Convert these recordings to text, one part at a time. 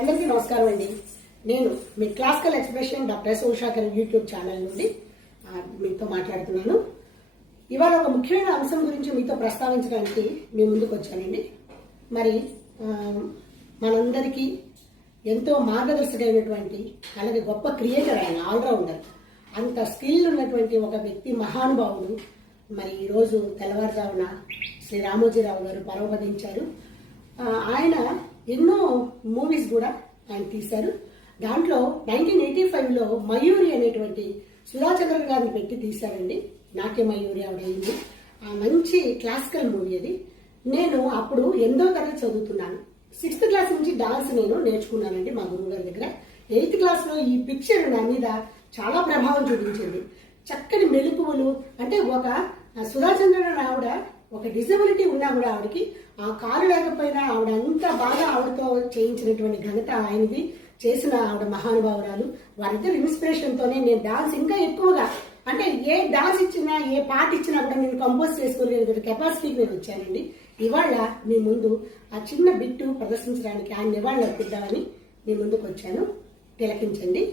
అందరికీ నమస్కారం అండి. నేను మీ classical expression doctor S Ushakar YouTube channel నుండి మీతో మాట్లాడుతున్నాను. ఇవాళ ఒక ముఖ్యమైన అంశం గురించి మీతో ప్రస్తావించడానికి మీ ముందుకు వచ్చానండి. మరి మనందరికీ ఎంతో మార్గదర్శకమైనటువంటి అలాగే గొప్ప క్రియేటర్ ఆయన, ఆల్రౌండర్, అంత స్కిల్ ఉన్నటువంటి ఒక వ్యక్తి, మహానుభావుడు మరి ఈరోజు తెల్లవారుజామున శ్రీ రామోజీరావు గారు పరమపదించారు. ఆయన ఎన్నో మూవీస్ కూడా ఆయన తీశారు. దాంట్లో 1985లో మయూరి అనేటువంటి సుధాచంద్ర గారిని పెట్టి తీశారండి. నాట్య మయూరి ఆవిడైంది. మంచి క్లాసికల్ మూవీ అది. నేను అప్పుడు 8వ తరగతి చదువుతున్నాను. 6th క్లాస్ నుంచి డాన్స్ నేను నేర్చుకున్నానండి మా గురువు గారి దగ్గర. 8th క్లాస్లో ఈ పిక్చర్ నా మీద చాలా ప్రభావం చూపించింది. చక్కటి మెలుపువలు, అంటే ఒక సుధాచంద్రన్ ఆవిడ ఒక డిజబిలిటీ ఉన్నా కూడా ఆవిడకి ఆ కారు లేకపోయినా ఆవిడ అంత బాగా ఆవిడతో చేయించినటువంటి ఘనత ఆయనది. చేసిన ఆవిడ మహానుభావురాలు. వారిద్దరు ఇన్స్పిరేషన్తోనే నేను డాన్స్ ఇంకా ఎక్కువగా, అంటే ఏ డాన్స్ ఇచ్చినా ఏ పాట ఇచ్చినా కూడా నేను కంపోజ్ చేసుకోలేని కెపాసిటీకి నేను వచ్చానండి. ఇవాళ మీ ముందు ఆ చిన్న బిట్టు ప్రదర్శించడానికి ఆయన నివాళులు అర్పిద్దామని మీ ముందుకు వచ్చాను. తిలకించండి.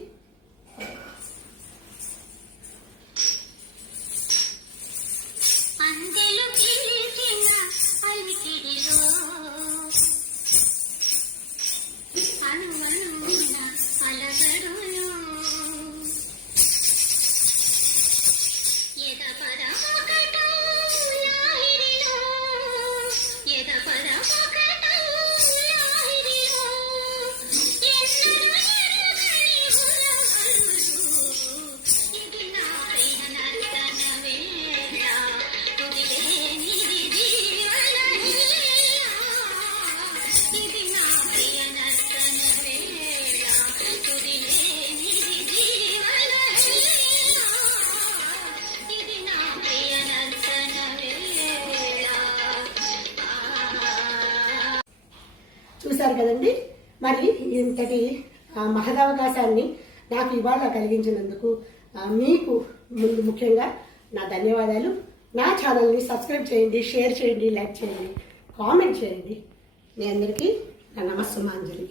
చూశారు కదండి. మరి ఇంతటి మహదవకాశాన్ని నాకు ఇవాళ కలిగించినందుకు మీకు ముందు ముఖ్యంగా నా ధన్యవాదాలు. నా ఛానల్ని సబ్స్క్రైబ్ చేయండి, షేర్ చేయండి, లైక్ చేయండి, కామెంట్ చేయండి. మీ అందరికీ నా నమస్సుమాంజలి.